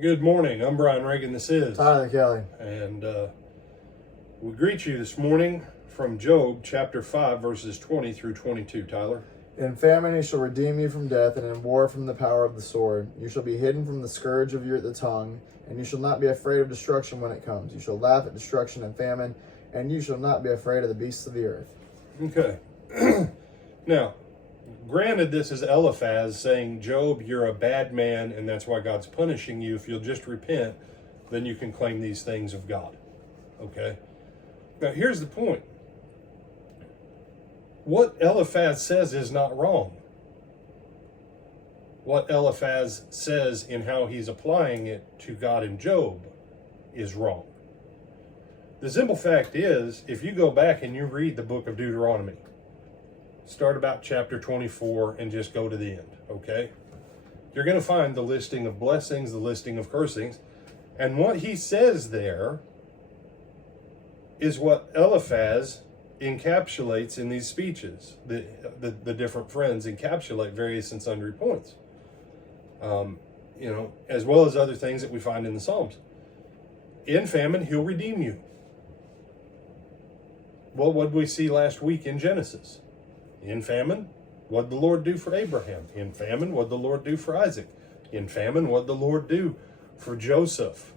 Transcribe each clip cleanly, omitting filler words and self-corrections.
Good morning. I'm Brian Reagan. This is Tyler Kelly. And we greet you this morning from Job chapter 5, verses 20 through 22. Tyler. In famine he shall redeem you from death, and in war from the power of the sword. You shall be hidden from the scourge of the tongue, and you shall not be afraid of destruction when it comes. You shall laugh at destruction and famine, and you shall not be afraid of the beasts of the earth. Okay. Now, granted, this is Eliphaz saying, Job, you're a bad man, and that's why God's punishing you. If you'll just repent, then you can claim these things of God. Okay? Now, here's the point. What Eliphaz says is not wrong. What Eliphaz says in how he's applying it to God and Job is wrong. The simple fact is, if you go back and you read the book of Deuteronomy, start about chapter 24 and just go to the end, okay? You're going to find the listing of blessings, the listing of cursings, and what he says there is what Eliphaz encapsulates in these speeches. The different friends encapsulate various and sundry points, as well as other things that we find in the Psalms. In famine, he'll redeem you. Well, what did we see last week in Genesis? In famine, what did the Lord do for Abraham? In famine, what did the Lord do for Isaac? In famine, what did the Lord do for Joseph?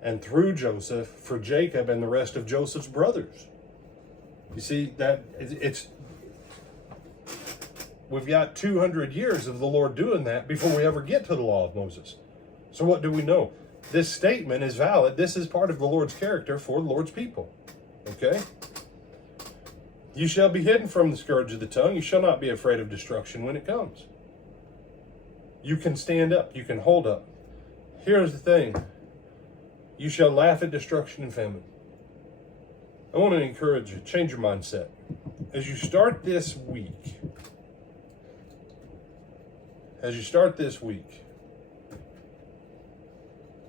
And through Joseph, for Jacob and the rest of Joseph's brothers. You see, we've got 200 years of the Lord doing that before we ever get to the law of Moses. So what do we know? This statement is valid. This is part of the Lord's character for the Lord's people. Okay? You shall be hidden from the scourge of the tongue. You shall not be afraid of destruction when it comes. You can stand up. You can hold up. Here's the thing. You shall laugh at destruction and famine. I want to encourage you, change your mindset. As you start this week,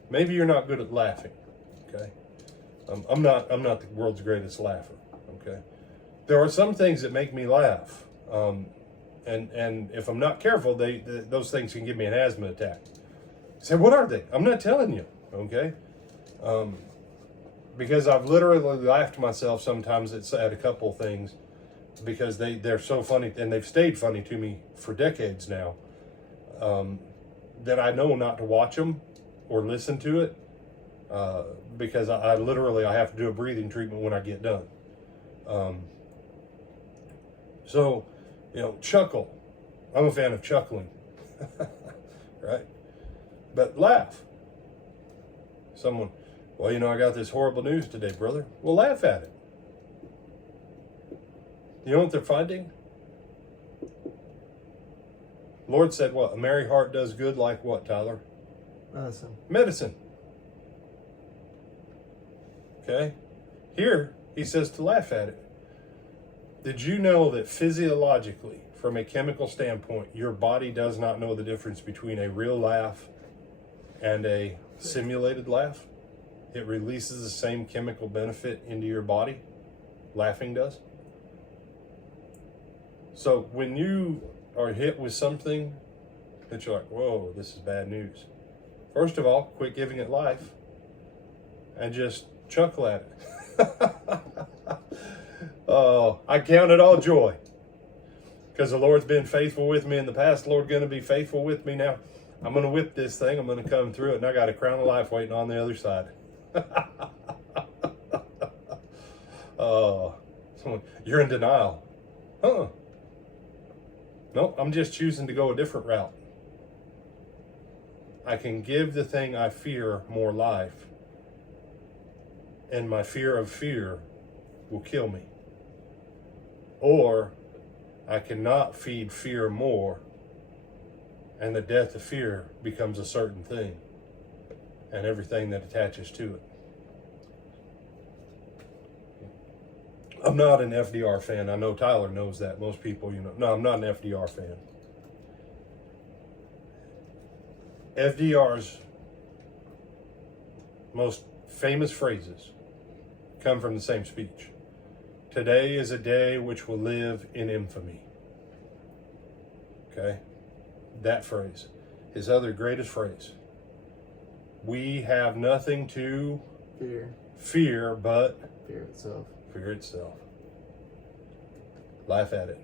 maybe you're not good at laughing, okay? I'm not the world's greatest laugher, okay? There are some things that make me laugh, and if I'm not careful, those things can give me an asthma attack. Say, what are they? I'm not telling you, okay? Because I've literally laughed myself sometimes at a couple things because they're so funny, and they've stayed funny to me for decades now, that I know not to watch them or listen to it, because I literally have to do a breathing treatment when I get done. So, chuckle. I'm a fan of chuckling, right? But laugh. Someone, well, I got this horrible news today, brother. Well, laugh at it. You know what they're finding? Lord said what? A merry heart does good like what, Tyler? Medicine. Okay? Here, he says to laugh at it. Did you know that physiologically, from a chemical standpoint, your body does not know the difference between a real laugh and a simulated laugh? It releases the same chemical benefit into your body. Laughing does. So when you are hit with something that you're like, whoa, this is bad news. First of all, quit giving it life and just chuckle at it. Oh, I count it all joy because the Lord's been faithful with me in the past. The Lord's going to be faithful with me now. I'm going to whip this thing. I'm going to come through it, and I got a crown of life waiting on the other side. You're in denial. No, I'm just choosing to go a different route. I can give the thing I fear more life, and my fear of fear will kill me. Or I cannot feed fear more, and the death of fear becomes a certain thing, and everything that attaches to it. I'm not an FDR fan. I know Tyler knows that. Most people, No, I'm not an FDR fan. FDR's most famous phrases come from the same speech. Today is a day which will live in infamy. Okay? That phrase. His other greatest phrase We have nothing to fear but fear itself. fear itself. Laugh at it.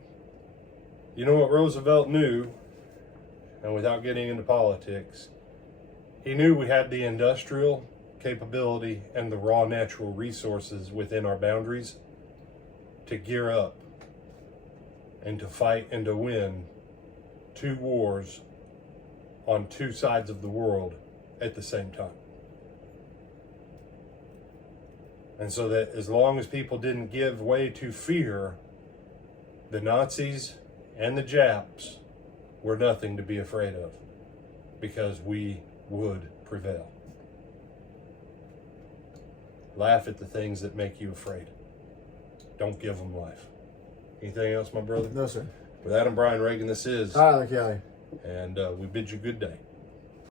You know what Roosevelt knew, and without getting into politics, he knew we had the industrial capability and the raw natural resources within our boundaries to gear up and to fight and to win 2 wars on 2 sides of the world at the same time. And so that as long as people didn't give way to fear, the Nazis and the Japs were nothing to be afraid of, because we would prevail. Laugh at the things that make you afraid. Don't give them life. Anything else, my brother? No, sir. With Adam Brian Reagan, this is Tyler Kelly. And we bid you good day.